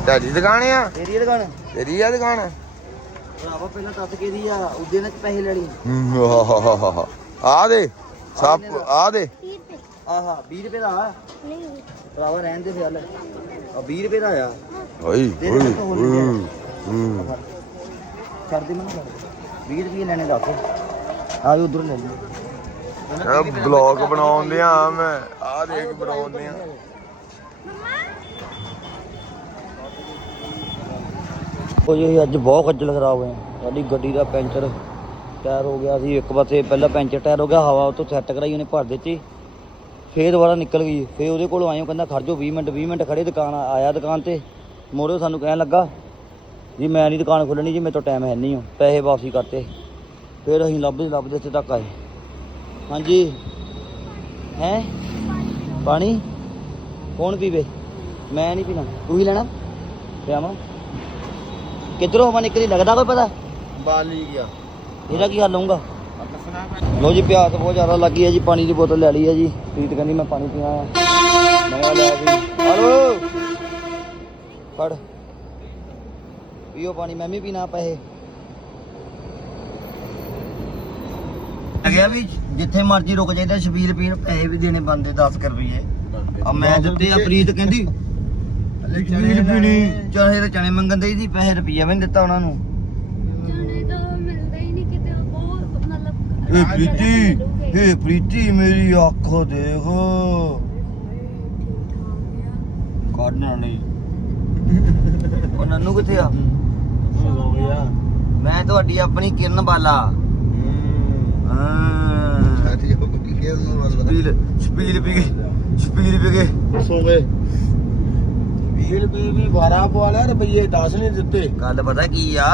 ਤੁਹਾਡੀ ਦੁਕਾਨ ਆ? ਤੇਰੀ ਦੁਕਾਨ? ਤੇਰੀ ਆ ਦੁਕਾਨ? ਭਰਾਵਾ ਪਹਿਲਾਂ ਦੱਸ ਕੇ ਦੀ ਆ? ਉਹਦੇ ਨਾਲ ਪੈਸੇ ਲੈਣੀ ਆ ਦੇ ਸੱਪ ਆ ਦੇ। ਆਹਾ 20 ਰੁਪਏ ਦਾ ਨਹੀਂ ਭਰਾਵਾ ਰਹਿਣ ਦੇ ਫਿਆਲ। ਆ 20 ਰੁਪਏ ਦਾ ਆ। ਓਏ ਓਏ। ਛੱਡ ਦੇ ਮੈਨੂੰ ਛੱਡ ਦੇ 20 ਰੁਪਏ ਲੈਣੇ ਦੱਸ। ਆ ਵੀ ਉਧਰ ਲੈ ਲਈ। ਬਲੌਗ ਬਣਾਉਂਦੇ ਆ ਮੈਂ। ਆ ਦੇਖ ਬਣਾਉਂਦੇ ਆ ਉਹ ਜੀ, ਅੱਜ ਬਹੁਤ ਖੱਜਲ ਖਰਾਬ ਹੋਏ ਆ। ਸਾਡੀ ਗੱਡੀ ਦਾ ਪੈਂਚਰ ਟਾਇਰ ਹੋ ਗਿਆ ਸੀ, ਇੱਕ ਪਾਸੇ ਪਹਿਲਾਂ ਪੈਂਚਰ ਟਾਇਰ ਹੋ ਗਿਆ, ਹਵਾ ਉਹ ਸੈੱਟ ਕਰਾਈ ਉਹਨੇ ਭਰ ਦਿੱਤੀ। ਫੇਰ ਦੁਬਾਰਾ ਨਿਕਲ ਗਈ। ਫੇਰ ਉਹਦੇ ਕੋਲ ਆਏ ਉਹ ਕਹਿੰਦਾ ਖੜ ਜਾਓ 20 ਮਿੰਟ 20 ਮਿੰਟ ਖੜੇ ਦੁਕਾਨ ਆਇਆ ਦੁਕਾਨ ਤੇ। ਮੋੜੋ ਸਾਨੂੰ ਕਹਿਣ ਲੱਗਾ, ਜੀ, ਮੈਂ ਨਹੀਂ ਦੁਕਾਨ ਖੋਲਣੀ ਜੀ, ਮੇਰੇ ਤੋਂ ਟਾਈਮ ਹੈ ਨਹੀਂ ਹੋ ਪੈਸੇ ਵਾਪਸੀ ਕਰਤੇ। ਫਿਰ ਅਸੀਂ ਲੱਭਦੇ ਲੱਭਦੇ ਇੱਥੇ ਤੱਕ ਆਏ। ਹਾਂਜੀ। ਹੈ? ਪਾਣੀ? ਕੌਣ ਪੀਵੇ? ਮੈਂ ਨਹੀਂ ਪੀਣਾ। ਤੂੰ ਹੀ ਲੈਣਾ। ਪਿਆਵਾਂ ਕਿੱਧਰੋਂ ਹਵਾ ਨਿਕਲੀ? ਲੱਗਦਾ ਕੋਈ ਪਤਾ? ਬਾਲੀ ਗਿਆ। ਇਹਦਾ ਕੀ ਹੱਲ ਹੋਊਗਾ? ਲੋ ਜੀ ਪਿਆਸ ਬਹੁਤ ਜ਼ਿਆਦਾ ਲੱਗੀ ਹੈ ਜੀ। ਪਾਣੀ ਦੀ ਬੋਤਲ ਲੈ ਲਈ ਹੈ ਜੀ। ਪ੍ਰੀਤ ਕਹਿੰਦੀ ਮੈਂ ਪਾਣੀ ਪੀਣਾ ਆ। ਮੈਂ ਲੈ ਵੀ ਹਲੋ! ਫੜ। ਪੀਓ ਪਾਣੀ ਮੈਂ ਵੀ ਪੀਣਾ ਪੈਸੇ ਲੱਗਿਆ ਵੀ ਜਿੱਥੇ ਮਰਜ਼ੀ ਰੁਕ ਜਾਈਦਾ ਸ਼ਬੀਲ ਪੀਣ ਪੈਸੇ ਵੀ ਦੇਣੇ ਬੰਦੇ 10 ਰੁਪਏ। ਆ ਮੈਂ ਦਿੱਤੇ ਆ ਪ੍ਰੀਤ ਕਹਿੰਦੀ ਸ਼ਬੀਲ ਪੀਣੀ ਚਾਹੇ ਤਾਂ ਚਣੇ ਮੰਗਣ ਦੇ ਸੀ ਪੈਸੇ ਰੁਪਈਆ ਵੀ ਨਹੀਂ ਦਿੱਤਾ ਉਹਨਾਂ ਨੂੰ। ਚਣੇ ਤਾਂ ਮਿਲਦਾ ਹੀ ਨਹੀਂ ਕਿਤੇ ਬਹੁਤ ਮਤਲਬ ਏ ਪ੍ਰੀਤੀ ਏ ਪ੍ਰੀਤੀ ਮੇਰੀ ਅੱਖ ਦੇਖ। ਕਰਨਾ ਨਹੀਂ। ਉਹ ਨੰਨੂ ਕਿੱਥੇ ਆ? ਹੋ ਗਿਆ। ਮੈਂ ਤੁਹਾਡੀ ਆਪਣੀ ਕਿਰਨ ਬਾਲਾ। ਹਾਂ। ਸਾਡੀ ਹੋ ਗਈ ਕਿਹਨ ਨੂੰ ਵੱਲ ਸਪੀਲ ਸਪੀਲ ਪੀ ਗਏ ਸਪੀਲ ਪੀ ਗਏ ਸੋ ਗਏ ਵੀਲ ਵੀ ਵੀ 12 ਪਵਾ ਲਿਆ ਰੁਪਏ 10 ਨਹੀਂ ਦਿੱਤੇ। ਗੱਲ ਪਤਾ ਕੀ ਆ?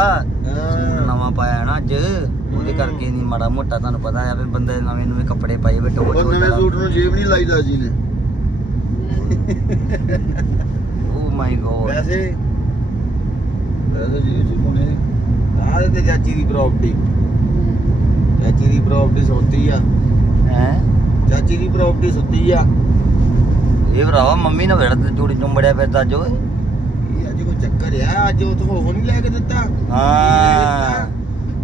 ਨਵਾਂ ਪਾਇਆ ਨਾ ਅੱਜ ਉਹਦੇ ਕਰਕੇ ਨਹੀਂ ਮਾੜਾ ਮੋਟਾ ਤੁਹਾਨੂੰ ਪਤਾ ਆ ਵੀ ਬੰਦੇ ਨਵੇਂ ਨਵੇਂ ਕੱਪੜੇ ਪਾਏ ਵੇ ਟੋਚ ਉਹ ਨਵੇਂ ਸੂਟ ਨੂੰ ਜੇਬ ਨਹੀਂ ਲਾਈਦਾ ਜੀ ਨੇ। ਓ ਮਾਈ ਗੋਡ ਵੈਸੇ ਵੈਸੇ ਜੀ ਜੀ ਕੋਨੇ ਆਹ ਤੇ ਚਾਚੀ ਦੀ ਪ੍ਰਾਪਰਟੀ ਚਾਚੀ ਦੀ ਪ੍ਰਾਪਰਟੀ ਸੁੱਤੀ ਆ। ਹੈ? ਚਾਚੀ ਦੀ ਪ੍ਰਾਪਰਟੀ ਸੁੱਤੀ ਆ। ਇਹ ਭਰਾਵਾ ਮੰਮੀ ਨਾਲ ਵੇੜ ਤੇ ਚੂੜੀ ਚੁੰਬੜਿਆ ਫਿਰਦਾ ਅੱਜ ਓਏ। ਇਹ ਅੱਜ ਕੋਈ ਚੱਕਰ ਆ ਅੱਜ ਉਹ ਤੋਂ ਹੋ ਨਹੀਂ ਲੈ ਕੇ ਦਿੱਤਾ? ਹਾਂ।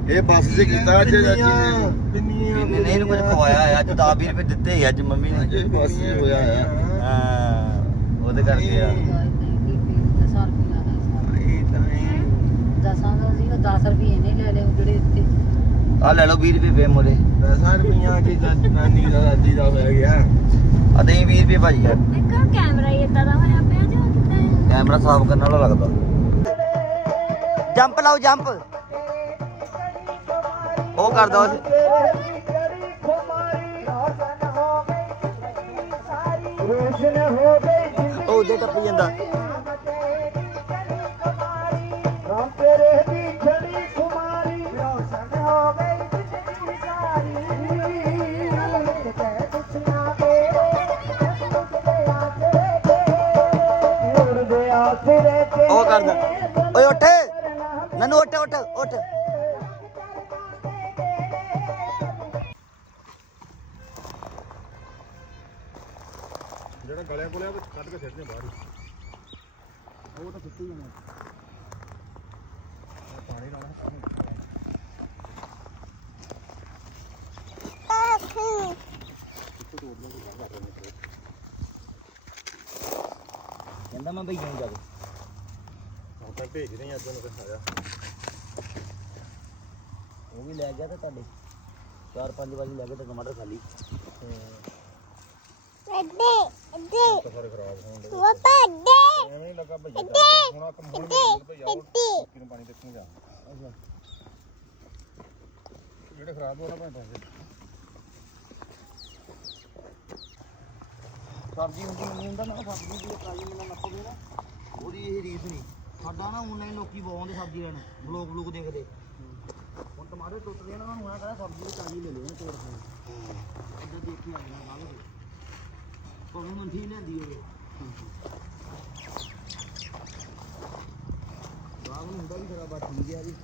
ਇਹ ਬੱਸ 'ਚ ਕੀਤਾ ਅੱਜ ਚਾਚੀ ਨੇ। ਪਿੰਨੀਆਂ ਇਹਨੇ ਨਹੀਂ ਇਹਨੂੰ ਕੁਝ ਖਵਾਇਆ ਅੱਜ 10 20 ਰੁਪਏ ਦਿੱਤੇ ਅੱਜ ਮੰਮੀ ਨੇ। ਅੱਜ ਬੱਸ 'ਚ ਹੋਇਆ ਆ ਹਾਂ ਉਹਦੇ ਕਰਕੇ ਆ। ਇਹ ਤਾਂ ਇਹ ਦਸਾਂ ਦਾ ਸੀ ਉਹ 10 ਰੁਪਏ ਨੇ ਲੈ ਲਏ ਉਹ ਜਿਹੜੇ ਉੱਤੇ ਆ ਲੈ ਲਓ 20 ਰੁਪਏ ਪੇ ਮੋਰੇ ਦਸਾਂ ਰੁਪਈਆਂ ਕੀ ਤਾਂ ਨਾਨੀ ਦਾ ਦਾਦੀ ਦਾ ਹੋਇਆ ਗਿਆ। ਆ ਦੇ 20 ਰੁਪਏ ਭਾਜੀ ਆ ਦੇਖੋ ਕੈਮਰਾ ਹੀ ਇਦਾਂ ਦਾ ਹੋਇਆ ਪਿਆ ਜੋ ਕਿਤੇ ਕੈਮਰਾ ਸਾਫ਼ ਕਰਨ ਵਾਲਾ ਲੱਗਦਾ। ਜੰਪ ਲਾਓ ਜੰਪ। ਉਹ ਕਰਦਾ ਉਹ। ਉਹ ਉਹਦੇ ਟੱਪੀ ਜਾਂਦਾ। ਕਰਦਾ। ਓਏ ਉੱਠ। ਨਨੂ ਉੱਠ ਉੱਠ ਉੱਠ। ਉਹ ਵੀ ਲੈ ਗਿਆ ਤੇ ਤੁਹਾਡੇ। ਚਾਰ ਪੰਜ ਵਾਰੀ ਲੈ ਗਿਆ ਤੇ ਟਮਾਟਰ ਖਾਲੀ। ਸਾਰੇ ਖਰਾਬ ਹੋਣ ਦੇ ਐਵੇਂ ਲੱਗਾ ਆ ਪਾਣੀ ਦੇਖਣ ਜਾ। ਜਿਹੜੇ ਖਰਾਬ ਹੋ ਸਬਜ਼ੀ ਹੁੰਦੀ ਨਹੀਂ ਹੁੰਦਾ ਨਾ ਸਬਜ਼ੀ ਦੀ ਕਾਲੀ ਮਿਲਾਂ ਨੱਪਦੇ ਨਾ। ਉਹਦੀ ਇਹ ਰੀਸ ਨਹੀਂ ਸਾਡਾ ਨਾ ਆਨਲਾਈਨ ਲੋਕੀ ਬਹੁੰਦੇ ਸਬਜ਼ੀ ਲੈਣ ਬਲੌਗ ਬਲੂਗ ਦੇਖਦੇ। ਟਮਾਟਰ ਟੁੱਟਦੇ ਨਾ ਹੁਣ ਕਹਿੰਦਾ ਸਬਜ਼ੀ ਦੀ ਤਾਜ਼ੀ ਲੈ ਲਿਓ ਨਾ ਤੋੜ ਕੇ ਇੱਧਰ ਦੇਖੀ ਆ ਜਾਣਾ ਦੇ ਕੋਈ ਮੰਠੀ ਲੈਂਦੀ ਹੋਵੇ। ਬਾਗ ਨੂੰ ਹੁੰਦਾ ਵੀ ਖਰਾਬ ਠੀਕ ਹੈ ਜੀ।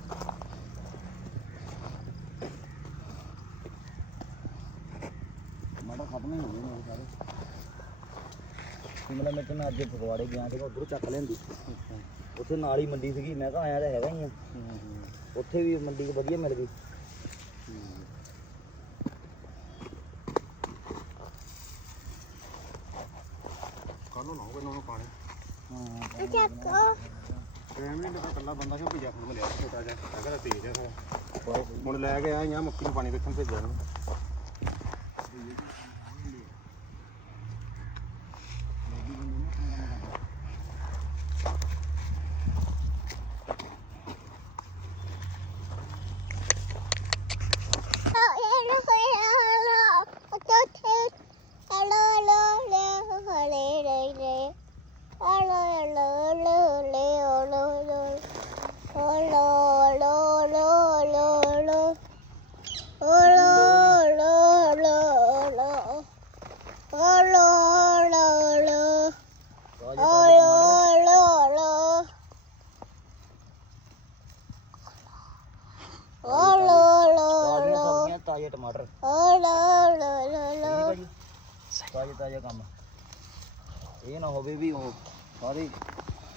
ਟਮਾਟਰ ਖਤਮ ਹੀ ਹੋ ਗਏ ਸਾਰੇ। ਸ਼ਿਮਲਾ ਮਿਰਚ ਮੈਂ ਅੱਜ ਫਗਵਾੜੇ ਗਿਆ ਸੀਗਾ ਉਧਰੋਂ ਚੱਕ ਲੈਂਦੀ ਉੱਥੇ ਨਾਲ ਹੀ ਮੰਡੀ ਸੀਗੀ ਮੈਂ ਕਿਹਾ ਆਇਆ ਤਾਂ ਹੈਗਾ ਹੀ ਆ। ਉੱਥੇ ਵੀ ਮੰਡੀ ਵਧੀਆ ਮਿਲ ਗਈ। ਕੱਲ ਨੂੰ ਇਹਨਾਂ ਨੂੰ ਪਾਣੀ? ਹਾਂ ਟਾਈਮ ਨਹੀਂ ਲੱਗਾ ਕੱਲਾ ਬੰਦਾ ਕਿਉਂ ਭਈਆ ਫੋਨ ਲਿਆ ਛੋਟਾ ਜਿਹਾ। ਤਾਂ ਤੇਜ਼ ਹੈ ਥੋੜਾ ਹੁਣ ਲੈ ਕੇ ਆਇਆ ਮੱਕੀ ਨੂੰ ਪਾਣੀ ਦੇਖਣ ਭੇਜਿਆ ਨੂੰ ਤਾਜ਼ੀਆਂ ਸਬਜ਼ੀਆਂ ਤਾਜ਼ੇ ਟਮਾਟਰ ਠੀਕ ਹੈ ਜੀ ਤਾਜ਼ੇ ਤਾਜ਼ੇ ਕੰਮ ਇਹ ਨਾ ਹੋਵੇ ਵੀ ਉਹ ਸਾਰੇ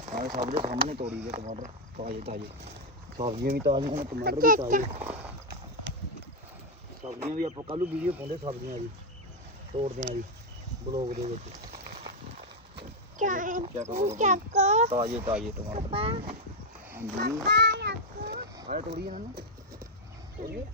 ਸਾਰੇ ਸਭ ਦੇ ਸਾਹਮਣੇ ਤੋੜੀ ਗਏ ਟਮਾਟਰ ਤਾਜ਼ੇ ਤਾਜ਼ੇ ਸਬਜ਼ੀਆਂ ਵੀ ਤਾਜ਼ੀਆਂ ਨੇ ਟਮਾਟਰ ਵੀ ਤਾਜ਼ੇ। ਸਬਜ਼ੀਆਂ ਵੀ ਆਪਾਂ ਕੱਲ੍ਹ ਨੂੰ ਵੀਡੀਓ ਪਾਉਂਦੇ ਸਬਜ਼ੀਆਂ ਦੀ ਤੋੜਦੇ ਆਂ ਜੀ ਬਲੌਗ ਦੇ ਵਿੱਚ। ਚੱਕ। ਤਾਜ਼ੇ ਤਾਜ਼ੇ ਟਮਾਟਰ। ਹਾਂਜੀ। ਆਇਆ ਤੋੜੀ ਇਹਨਾਂ ਨੂੰ। ਤੋੜੀਏ।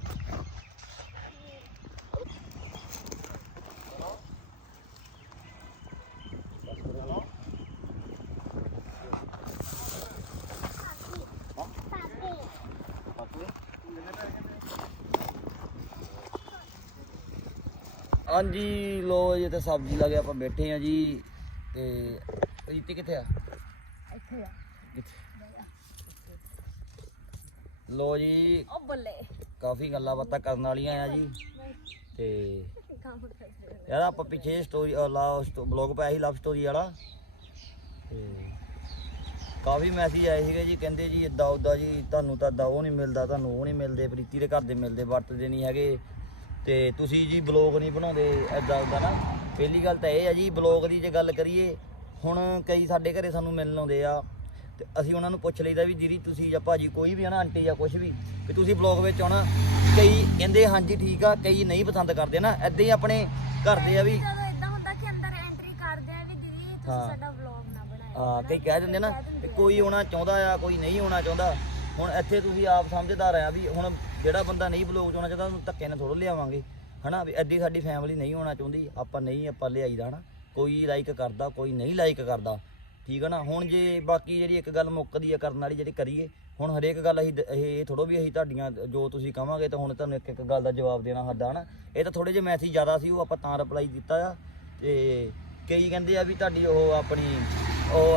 ਹਾਂਜੀ ਲੋ ਜੀ ਤੇ ਸਬਜ਼ੀ ਲਾ ਕੇ ਆਪਾਂ ਬੈਠੇ ਆ ਜੀ। ਤੇ ਰੀਤੀ ਕਿੱਥੇ ਆ? ਇੱਥੇ ਆ। ਲੋ ਜੀ ਉਹ ਬੱਲੇ। ਕਾਫੀ ਗੱਲਾਂ ਬਾਤਾਂ ਕਰਨ ਵਾਲੀਆਂ ਆ ਜੀ। ਤੇ ਯਾਰ ਆਪਾਂ ਪਿੱਛੇ ਸਟੋਰੀ ਲਾਸਟ ਬਲੌਗ ਪਾਇਆ ਸੀ ਲਵ ਸਟੋਰੀ ਵਾਲਾ। ਤੇ ਕਾਫੀ ਮੈਸੇਜ ਆਏ ਸੀਗੇ ਜੀ ਕਹਿੰਦੇ ਜੀ ਇਦਾਂ ਉਦਾਂ ਜੀ ਤੁਹਾਨੂੰ ਤਾਂ ਏਦਾਂ ਉਹ ਨਹੀਂ ਮਿਲਦਾ ਤੁਹਾਨੂੰ ਉਹ ਨਹੀਂ ਮਿਲਦੇ ਪ੍ਰੀਤੀ ਦੇ ਘਰ ਦੇ ਮਿਲਦੇ ਵਰਤਦੇ ਨਹੀਂ ਹੈਗੇ। ਤੇ ਤੁਸੀਂ ਜੀ ਬਲੌਗ ਨਹੀਂ ਬਣਾਉਂਦੇ ਐਦਾਂ ਉਦਾਂ ਨਾ। ਪਹਿਲੀ ਗੱਲ ਤਾਂ ਇਹ ਆ ਜੀ ਬਲੌਗ ਦੀ ਜੇ ਗੱਲ ਕਰੀਏ ਹੁਣ ਕਈ ਸਾਡੇ ਘਰੇ ਸਾਨੂੰ ਮਿਲਣ ਆਉਂਦੇ ਆ। ਤੇ ਅਸੀਂ ਉਹਨਾਂ ਨੂੰ ਪੁੱਛ ਲਈਦਾ ਵੀ ਦੀਦੀ ਤੁਸੀਂ ਜਾਂ ਭਾਜੀ ਕੋਈ ਵੀ ਹੈ ਨਾ ਆਂਟੀ ਜਾਂ ਕੁਝ ਵੀ ਵੀ ਤੁਸੀਂ ਬਲੌਗ ਵਿੱਚ ਆਉਣਾ। ਕਈ ਕਹਿੰਦੇ ਹਾਂਜੀ ਠੀਕ ਆ ਕਈ ਨਹੀਂ ਪਸੰਦ ਕਰਦੇ ਨਾ। ਐਦਾਂ ਹੀ ਆਪਣੇ ਘਰ ਦੇ ਆ ਵੀ ਜਦੋਂ ਇਦਾਂ ਹੁੰਦਾ ਕਿ ਅੰਦਰ ਐਂਟਰੀ ਕਰਦੇ ਆ ਵੀ ਦੀਦੀ ਤੁਸੀਂ ਹਾਂ। ਸਾਡਾ ਵਲੌਗ ਨਾ ਬਣਾਇਓ ਹਾਂ ਕਈ ਕਹਿ ਦਿੰਦੇ ਨਾ ਕੋਈ ਆਉਣਾ ਚਾਹੁੰਦਾ ਆ ਕੋਈ ਨਹੀਂ ਆਉਣਾ ਚਾਹੁੰਦਾ। ਹੁਣ ਇੱਥੇ ਤੁਸੀਂ ਆਪ ਸਮਝਦਾਰ ਆ ਵੀ ਹੁਣ ਜਿਹੜਾ ਬੰਦਾ ਨਹੀਂ ਬਲੌਗ ਆਉਣਾ ਚਾਹੁੰਦਾ, ਉਹਨੂੰ ਧੱਕੇ ਨਾਲ ਥੋੜ੍ਹਾ ਲਿਆਵਾਂਗੇ। ਹਨਾ ਵੀ ਐਡੀ ਸਾਡੀ ਫੈਮਿਲੀ ਨਹੀਂ ਹੋਣਾ ਚਾਹੁੰਦੀ, ਆਪਾਂ ਨਹੀਂ, ਆਪਾਂ ਲਿਆਈਦਾ ਹਨਾ। ਕੋਈ ਲਾਈਕ ਕਰਦਾ, ਕੋਈ ਨਹੀਂ ਲਾਈਕ ਕਰਦਾ। ਠੀਕ ਹੈ ਨਾ? ਹੁਣ ਜੇ ਬਾਕੀ ਜਿਹੜੀ ਇੱਕ ਗੱਲ ਮੁੱਕਦੀ ਆ ਕਰਨ ਵਾਲੀ ਜਿਹੜੀ ਕਰੀਏ, ਹੁਣ ਹਰੇਕ ਗੱਲ ਅਸੀਂ ਇਹ ਥੋੜੋ ਵੀ ਅਸੀਂ ਤੁਹਾਡੀਆਂ, ਜੋ ਤੁਸੀਂ ਕਹਾਂਗੇ ਤਾਂ ਹੁਣ ਤੁਹਾਨੂੰ ਇੱਕ ਇੱਕ ਗੱਲ ਦਾ ਜਵਾਬ ਦੇਣਾ ਸਾਡਾ ਹਨਾ। ਇਹ ਤਾਂ ਥੋੜੇ ਜਿਹੇ ਮੈਸੇਜ ਜ਼ਿਆਦਾ ਸੀ, ਉਹ ਆਪਾਂ ਤਾਂ ਰਿਪਲਾਈ ਦਿੱਤਾ ਆ। ਤੇ ਕਈ ਕਹਿੰਦੇ ਆ ਵੀ ਤੁਹਾਡੀ ਉਹ ਆਪਣੀ, ਉਹ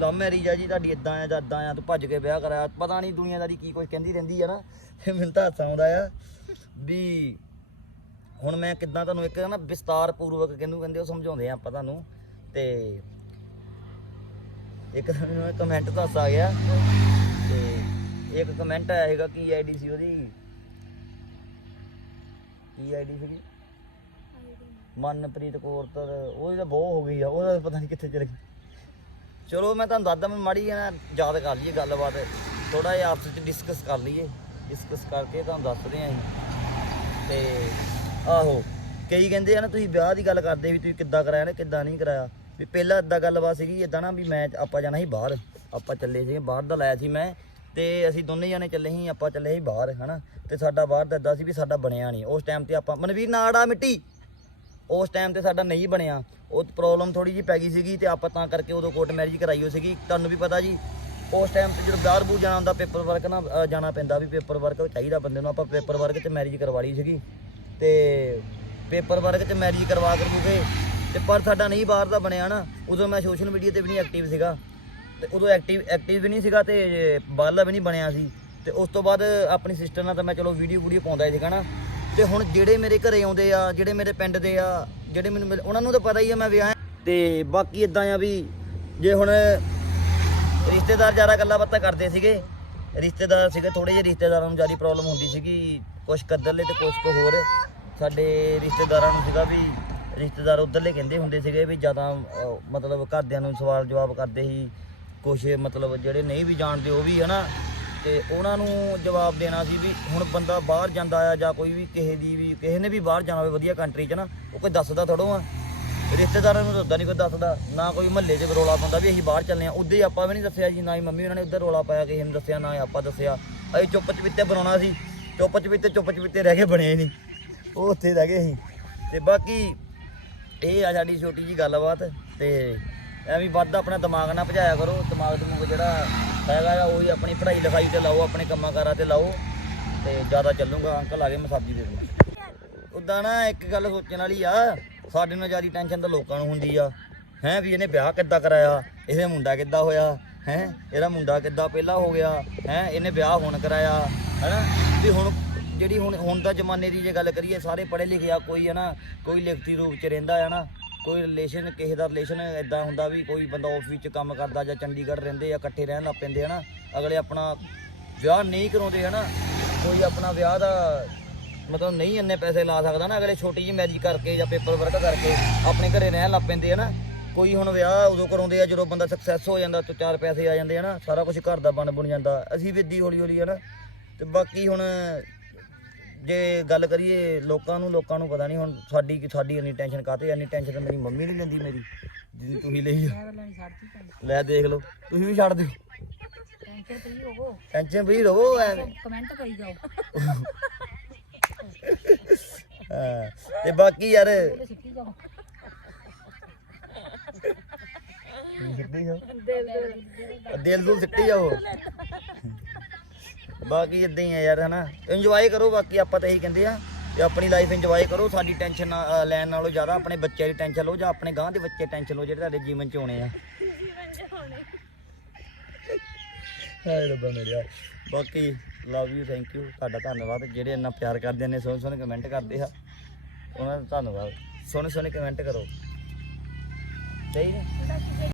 ਲਵ ਮੈਰਿਜ ਆ ਜੀ, ਤੁਹਾਡੀ ਇਦਾਂ ਆ ਜਾਂ ਇਦਾਂ ਆ, ਤੂੰ ਭੱਜ ਕੇ ਵਿਆਹ ਕਰਾਇਆ। ਪਤਾ ਨਹੀਂ ਦੁਨੀਆਦਾਰੀ ਕੀ ਕੁਝ ਕਹਿੰਦੀ ਰਹਿੰਦੀ ਆ ਨਾ ਤੇ ਮੈਨੂੰ ਤਾਂ ਹਾਸਾ ਆਉਂਦਾ ਆ ਵੀ ਹੁਣ ਮੈਂ ਕਿੱਦਾਂ ਤੁਹਾਨੂੰ ਇੱਕ ਨਾ ਵਿਸਤਾਰ ਪੂਰਵਕ ਕਿਹਨੂੰ ਕਹਿੰਦੇ ਉਹ ਸਮਝਾਉਂਦੇ ਆ ਆਪਾਂ ਤੁਹਾਨੂੰ। ਤੇ ਇੱਕ ਮੈਨੂੰ ਕਮੈਂਟ ਦੱਸ ਆ ਗਿਆ। ਤੇ ਇੱਕ ਕਮੈਂਟ ਆਇਆ ਹੈਗਾ ਕੀ ਆਈਡੀ ਸੀ ਉਹਦੀ? ਕੀ ਆਈਡੀ ਸੀਗੀ? ਮਨਪ੍ਰੀਤ ਕੌਰ ਤਾਂ ਉਹਦੀ ਤਾਂ ਬਹੁਤ ਹੋ ਗਈ ਆ, ਉਹਦਾ ਪਤਾ ਨਹੀਂ ਕਿੱਥੇ ਚਲੇ ਗਈ। ਚਲੋ ਮੈਂ ਤੁਹਾਨੂੰ ਦੱਸਦਾ, ਮੈਂ ਮਾੜੀ ਜਿਹੀ ਨਾ ਯਾਦ ਕਰ ਲਈਏ ਗੱਲਬਾਤ। ਥੋੜਾ ਜਿਹਾ ਆਪਸ ਵਿੱਚ ਡਿਸਕਸ ਕਰ ਲਈਏ। ਡਿਸਕਸ ਕਰਕੇ ਤੁਹਾਨੂੰ ਦੱਸਦੇ ਆਂ ਅਸੀਂ। ਤੇ ਆਹੋ, ਕਈ ਕਹਿੰਦੇ ਆ ਨਾ ਤੁਸੀਂ ਵਿਆਹ ਦੀ ਗੱਲ ਕਰਦੇ ਵੀ ਤੁਸੀਂ ਕਿੱਦਾਂ ਕਰਾਇਆ ਨਾ ਕਿੱਦਾਂ ਨਹੀਂ ਕਰਾਇਆ। ਵੀ ਪਹਿਲਾਂ ਇਦਾਂ ਗੱਲਬਾਤ ਸੀਗੀ ਇਦਾਂ ਨਾ ਵੀ ਮੈਂ ਆਪਾਂ ਜਾਣਾ ਸੀ ਬਾਹਰ। ਆਪਾਂ ਚੱਲੇ ਸੀਗੇ, ਬਾਹਰ ਦਾ ਲਾਇਆ ਸੀ ਮੈਂ। ਤੇ ਅਸੀਂ ਦੋਨੇ ਜਾਣੇ ਚੱਲੇ ਸੀ, ਆਪਾਂ ਚੱਲੇ ਸੀ ਬਾਹਰ, ਹਨਾ। ਤੇ ਸਾਡਾ ਬਾਹਰ ਦਾ ਇਦਾਂ ਸੀ ਵੀ ਸਾਡਾ ਬਣਿਆ ਨਹੀਂ। ਉਸ ਟਾਈਮ ਤੇ ਆਪਾਂ, ਮਨਵੀਰ ਨਾੜਾ ਮਿੱਟੀ। ਉਸ ਟਾਈਮ ਤੇ ਸਾਡਾ ਨਹੀਂ ਬਣਿਆ। ਉਹ ਪ੍ਰੋਬਲਮ ਥੋੜੀ ਜਿਹੀ ਪੈ ਗਈ ਸੀਗੀ ਤੇ ਆਪਾਂ ਤਾਂ ਕਰਕੇ ਉਦੋਂ ਕੋਰਟ ਮੈਰਿਜ ਕਰਾਈ ਹੋ ਸੀਗੀ। ਤੁਹਾਨੂੰ ਵੀ ਪਤਾ ਜੀ ਉਸ ਟਾਈਮ ਤੇ ਜਦੋਂ ਬਾਹਰ ਬੂ ਜਾਣਾ ਹੁੰਦਾ ਪੇਪਰ ਵਰਕ ਨਾ ਅ, ਜਾਣਾ ਪੈਂਦਾ ਵੀ ਪੇਪਰ ਵਰਕ ਚਾਹੀਦਾ ਬੰਦੇ ਨੂੰ। ਆਪਾਂ ਪੇਪਰ ਵਰਕ 'ਚ ਮੈਰਿਜ ਕਰਵਾ ਲਈ ਸੀਗੀ। ਤੇ ਪੇਪਰ ਵਰਕ 'ਚ ਮੈਰਿਜ ਕਰਵਾ ਕਰੂਗੇ ਤੇ ਪਰ ਸਾਡਾ ਨਹੀਂ ਬਾਹਰ ਦਾ ਬਣਿਆ ਨਾ। ਉਦੋਂ ਮੈਂ ਸੋਸ਼ਲ ਮੀਡੀਆ ਤੇ ਵੀ ਨਹੀਂ ਐਕਟਿਵ ਸੀਗਾ। ਤੇ ਉਦੋਂ ਐਕਟਿਵ ਐਕਟਿਵ ਵੀ ਨਹੀਂ ਸੀਗਾ ਤੇ ਬਾਹਰਲਾ ਵੀ ਨਹੀਂ ਬਣਿਆ ਸੀ। ਤੇ ਉਸ ਤੋਂ ਬਾਅਦ ਆਪਣੀ ਸਿਸਟਰ ਨਾਲ ਤਾਂ ਮੈਂ ਚਲੋ ਵੀਡੀਓ ਵੀਡੀਓ ਪਾਉਂਦਾ ਹੀ ਸੀਗਾ ਨਾ। ਤੇ ਹੁਣ ਜਿਹੜੇ ਮੇਰੇ ਘਰੇ ਆਉਂਦੇ ਆ ਜਿਹੜੇ ਮੇਰੇ ਪਿੰਡ ਦੇ ਆ ਜਿਹੜੇ ਮੈਨੂੰ ਮਿਲ- ਉਹਨਾਂ ਨੂੰ ਤਾਂ ਪਤਾ ਹੀ ਆ ਮੈਂ ਵਿਆਹ ਤੇ ਬਾਕੀ ਇਦਾਂ ਆ ਵੀ ਜੇ ਹੁਣ ਰਿਸ਼ਤੇਦਾਰ ਜ਼ਿਆਦਾ ਗੱਲਾਂ ਬਾਤਾਂ ਕਰਦੇ ਸੀਗੇ ਰਿਸ਼ਤੇਦਾਰ ਸੀਗੇ ਥੋੜੇ ਜਿਹੇ ਰਿਸ਼ਤੇਦਾਰਾਂ ਨੂੰ ਜ਼ਿਆਦਾ ਪ੍ਰੋਬਲਮ ਹੁੰਦੀ ਸੀਗੀ ਕੁਝ ਕੱਦਰਲੇ ਤੇ ਕੁਝ ਕੁ ਹੋਰ। ਸਾਡੇ ਰਿਸ਼ਤੇਦਾਰਾਂ ਨੂੰ ਸੀਗਾ ਵੀ ਰਿਸ਼ਤੇਦਾਰ ਉਧਰਲੇ ਕਹਿੰਦੇ ਹੁੰਦੇ ਸੀਗੇ ਵੀ ਜ਼ਿਆਦਾ ਅਹ, ਮਤਲਬ ਘਰਦਿਆਂ ਨੂੰ ਸਵਾਲ ਜਵਾਬ ਕਰਦੇ ਸੀ। ਕੁਝ ਮਤਲਬ ਜਿਹੜੇ ਨਹੀਂ ਵੀ ਜਾਣਦੇ ਉਹ ਵੀ ਹਨਾ ਤੇ ਉਹਨਾਂ ਨੂੰ ਜਵਾਬ ਦੇਣਾ ਸੀ ਵੀ ਹੁਣ ਬੰਦਾ ਬਾਹਰ ਜਾਂਦਾ ਆ ਜਾਂ ਕੋਈ ਵੀ ਕਿਸੇ ਦੀ ਵੀ, ਕਿਸੇ ਨੇ ਵੀ ਬਾਹਰ ਜਾਣਾ ਹੋਵੇ ਵਧੀਆ ਕੰਟਰੀ 'ਚ ਨਾ, ਉਹ ਕੋਈ ਦੱਸਦਾ ਥੋੜੋ ਆ ਰਿਸ਼ਤੇਦਾਰਾਂ ਨੂੰ ਤਾਂ ਨਹੀਂ ਕੋਈ ਦੱਸਦਾ, ਨਾ ਕੋਈ ਮਹੱਲੇ 'ਚ ਵੀ ਰੋਲਾ ਪਾਉਂਦਾ ਵੀ ਅਸੀਂ ਬਾਹਰ ਚੱਲੇ ਆ ਉਦੋਂ ਹੀ ਆਪਾਂ ਵੀ ਨਹੀਂ ਦੱਸਿਆ ਜੀ, ਨਾ ਹੀ ਮੰਮੀ ਉਹਨਾਂ ਨੇ ਉੱਧਰ ਰੋਲਾ ਪਾਇਆ, ਕਿਸੇ ਨੂੰ ਦੱਸਿਆ, ਨਾ ਹੀ ਆਪਾਂ ਦੱਸਿਆ। ਅਸੀਂ ਚੁੱਪ ਚਪੀਤੇ ਬਣਾਉਣਾ ਸੀ। ਚੁੱਪ ਚਪੀਤੇ ਚੁੱਪ ਚਪੀਤੇ ਰਹਿ ਕੇ ਬਣੇ ਨਹੀਂ। ਉਹ ਉੱਥੇ ਰਹਿ ਗਏ ਸੀ ਤੇ ਬਾਕੀ ਇਹ ਆ ਸਾਡੀ ਛੋਟੀ ਜੀ ਗੱਲਬਾਤ ਤੇ ਐਵੇਂ ਵੱਧ ਆਪਣਾ ਦਿਮਾਗ ਨਾ ਭਜਾਇਆ ਕਰੋ। ਦਿਮਾਗ ਦਮੂਗ ਜਿਹੜਾ ਹੈਗਾ ਆ ਉਹੀ ਆਪਣੀ ਪੜ੍ਹਾਈ ਲਿਖਾਈ ਤੇ ਲਾਓ, ਆਪਣੇ ਕੰਮਾਂ ਕਾਰਾਂ ਤੇ ਲਾਓ ਤੇ ਜ਼ਿਆਦਾ ਚੱਲੂਗਾ, ਅੰਕਲ ਆ ਗਏ, ਮੈਂ ਸਬਜ਼ੀ ਦੇ ਦੂੰਗਾ। ਉਦਾਂ ਨਾ ਇੱਕ ਗੱਲ ਸੋਚਣ ਵਾਲੀ ਆ, ਸਾਡੇ ਨਾਲ ਜ਼ਿਆਦਾ ਟੈਨਸ਼ਨ ਤਾਂ ਲੋਕਾਂ ਨੂੰ ਹੁੰਦੀ ਆ। ਹੈ ਵੀ ਇਹਨੇ ਵਿਆਹ ਕਿੱਦਾਂ ਕਰਾਇਆ, ਇਹਦੇ ਮੁੰਡਾ ਕਿੱਦਾਂ ਹੋਇਆ, ਹੈ, ਇਹਦਾ ਮੁੰਡਾ ਕਿੱਦਾਂ ਪਹਿਲਾਂ ਹੋ ਗਿਆ, ਹੈ, ਇਹਨੇ ਵਿਆਹ ਹੁਣ ਕਰਾਇਆ, ਹੈਨਾ? ਵੀ ਹੁਣ ਜਿਹੜੀ ਹੁਣ ਹੁਣ ਦਾ ਜ਼ਮਾਨੇ ਦੀ ਜੇ ਗੱਲ ਕਰੀਏ, ਸਾਰੇ ਪੜ੍ਹੇ ਲਿਖੇ ਆ, ਕੋਈ ਹੈ ਨਾ ਕੋਈ ਲਿਖਤੀ ਰੂਪ ਚ ਰਹਿੰਦਾ ਆ ਨਾ। ਕੋਈ ਰਿਲੇਸ਼ਨ ਕਿਸੇ ਦਾ ਰਿਲੇਸ਼ਨ ਇਦਾਂ ਹੁੰਦਾ ਵੀ ਕੋਈ ਬੰਦਾ ਆਫਿਸ ਵਿੱਚ ਕੰਮ ਕਰਦਾ ਜਾਂ ਚੰਡੀਗੜ੍ਹ ਰਹਿੰਦੇ ਆ ਇਕੱਠੇ ਰਹਿਣ ਲੱਗ ਪੈਂਦੇ ਆ ਨਾ, ਅਗਲੇ ਆਪਣਾ ਵਿਆਹ ਨਹੀਂ ਕਰਾਉਂਦੇ ਹਨਾ, ਕੋਈ ਆਪਣਾ ਵਿਆਹ ਦਾ ਮਤਲਬ ਨਹੀਂ ਇੰਨੇ ਪੈਸੇ ਲਾ ਸਕਦਾ ਨਾ, ਅਗਲੇ ਛੋਟੀ ਜਿਹੀ ਮੈਰਿਜ ਕਰਕੇ ਜਾਂ ਪੇਪਰ ਵਰਕ ਕਰਕੇ ਆਪਣੇ ਘਰੇ ਰਹਿਣ ਲੱਗ ਪੈਂਦੇ ਆ ਨਾ, ਕੋਈ ਹੁਣ ਵਿਆਹ ਉਦੋਂ ਕਰਾਉਂਦੇ ਆ ਜਦੋਂ ਬੰਦਾ ਸਕਸੈਸ ਹੋ ਜਾਂਦਾ ਤੇ ਚਾਰ ਪੈਸੇ ਆ ਜਾਂਦੇ ਆ ਨਾ, ਸਾਰਾ ਕੁਝ ਘਰ ਦਾ ਬਣ ਬਣ ਜਾਂਦਾ, ਅਸੀਂ ਵੀ ਇੱਦੀ ਹੌਲੀ ਹੌਲੀ ਆ ਨਾ, ਤੇ ਬਾਕੀ ਹੁਣ ਜੇ ਗੱਲ ਕਰੀਏ ਲੋਕਾਂ ਨੂੰ ਲੋਕਾਂ ਨੂੰ ਪਤਾ ਨਹੀਂ ਹੁਣ ਸਾਡੀ ਸਾਡੀ ਇੰਨੀ ਟੈਨਸ਼ਨ ਕਾਤੇ ਇੰਨੀ ਟੈਨਸ਼ਨ ਤਾਂ ਮੇਰੀ ਮੰਮੀ ਨਹੀਂ ਲੈਂਦੀ ਮੇਰੀ ਜਿੰਨੀ ਤੁਸੀਂ ਲਈ ਆ। ਲੈ ਦੇਖ ਲਓ ਤੁਸੀਂ ਵੀ ਛੱਡ ਦਿਓ। ਟੈਨਸ਼ਨ ਫਰੀ ਰਹੋ ਕਮੈਂਟ ਕਰੀ ਜਾਓ ਹਾਂ, ਤੇ ਬਾਕੀ ਯਾਰ ਸਿੱਟੀ ਜਾਓ। ਸਿੱਟੀ ਜਾਓ ਦਿਲ ਨੂੰ ਸਿੱਟੀ ਜਾਓ। ਬਾਕੀ ਇਦਾਂ ਹੀ ਆ ਯਾਰ, ਹਨਾ? ਇੰਜੋਏ ਕਰੋ, ਬਾਕੀ ਆਪਾਂ ਤਾਂ ਇਹੀ ਕਹਿੰਦੇ ਆ ਕਿ ਆਪਣੀ ਲਾਈਫ ਇੰਜੋਏ ਕਰੋ, ਸਾਡੀ ਟੈਨਸ਼ਨ ਲੈਣ ਨਾਲੋਂ ਜ਼ਿਆਦਾ ਆਪਣੇ ਬੱਚਿਆਂ ਦੀ ਟੈਨਸ਼ਨ ਲਓ ਜਾਂ ਆਪਣੇ ਗਾਂ ਦੇ ਬੱਚੇ ਟੈਨਸ਼ਨ ਲਓ ਜਿਹੜੇ ਤੁਹਾਡੇ ਜੀਵਨ 'ਚ ਆਉਣੇ ਆ। ਹਾਏ ਰੱਬਾ ਮੇਰਿਆ ਬਾਕੀ ਲਵ ਯੂ ਥੈਂਕ ਯੂ ਤੁਹਾਡਾ ਧੰਨਵਾਦ। ਜਿਹੜੇ ਇੰਨਾ ਪਿਆਰ ਕਰਦੇ ਨੇ ਸੋਹਣੇ ਸੋਹਣੇ ਕਮੈਂਟ ਕਰਦੇ ਆ। ਉਹਨਾਂ ਦਾ ਧੰਨਵਾਦ। ਸੋਹਣੇ ਸੋਹਣੇ ਕਮੈਂਟ ਕਰੋ। ਸਹੀ ਨੇ?